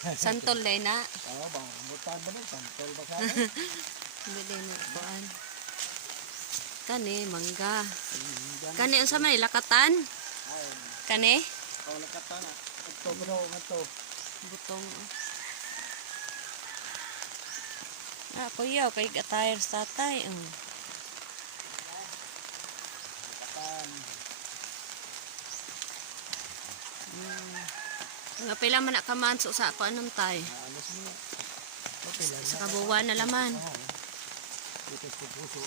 Santol day na. Oo, bang rambutan ba nun? Santol ba sana? Hindi din na kuan. Kani mangga. Kani unsa man lakatan? Kani Oh, lakatan na. Ito bro, ito. butong. Ah, kuya kay gatayr sa tatay. Lakatan. Nga pila man na kamanso sa ako anong tay. Alas mo. Okay lang. Sa kabuwan na laman. Ito sa puso.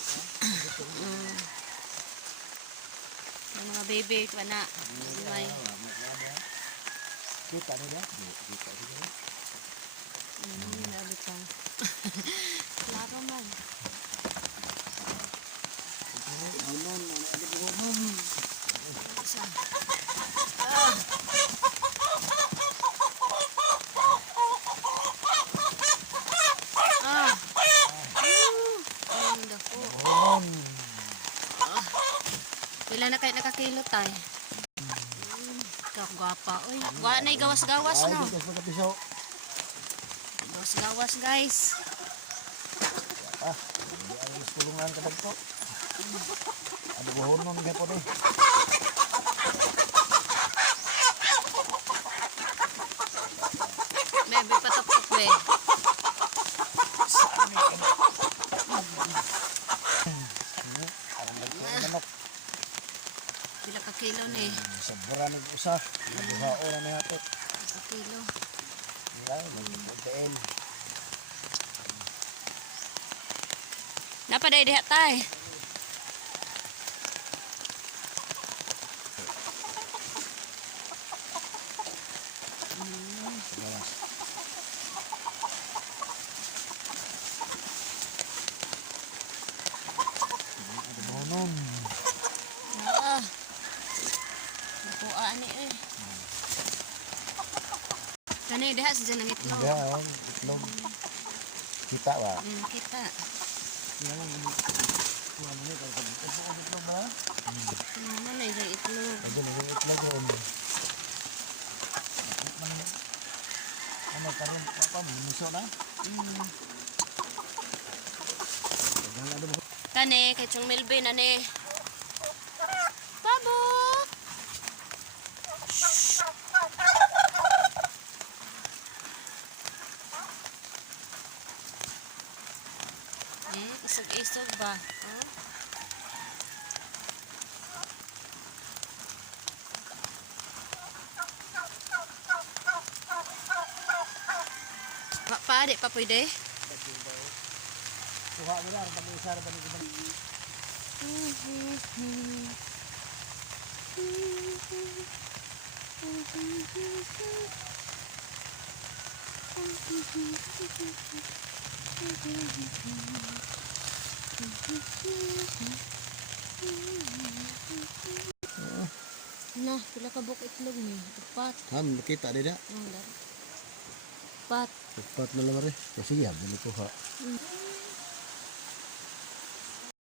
Yung mga baby pa na. May. Kita nila? Kita nila. Nabi pa. Klaro man. Bunon. Isa. Ang dako. Bunon. Pila na kayo nakakilo tay? Kagwapa. Uy, wa na gawas-gawas Ay, no. dito sa kapiso. Gawas-gawas guys. Hindi ay tulungan ka lang po. Ano buhonon nga po doon? Bebe patapok be. Parang nagkakanok. Pila ka kilo ni? Sobra nag-usa. Nabuhao na niya ito. Sa kilo. Hindi, nag-protein. Napaday diha tay. Buhonon. Nakuha ni eh. Kani diha sa dyan ang itlog. Hindi, itlog. Kita ba? Kita. Yan ang kuha mo niya. Kalau sa itlog ba? Ano na yung itlog? Ito na yung itlog yun. Ano ka rin? Papa, minuso na? Kani, kay Chong Melvin, ane. Babo! Isog-isog ba? Huh? Di pa pwede? Kuha mo na, mag-isara ba nito ba? Nah, pila ka buk itlog ni. Upat. Han, kita dia. Upat. Upat na lamar eh. Sige, habis itu ha.